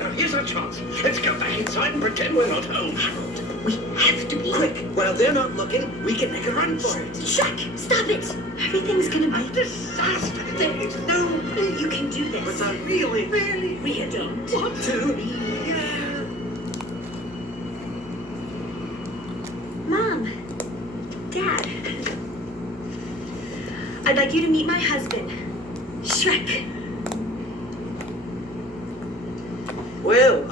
Here's our chance. Let's go back inside and pretend we're not home. We have to be Quick, while they're not looking, we can make a run for it. Shrek, stop it! Everything's gonna A be... disaster. There is no way. You can do this. But I really We don't want to. Mom, Dad, I'd like you to meet my husband, Shrek. Well,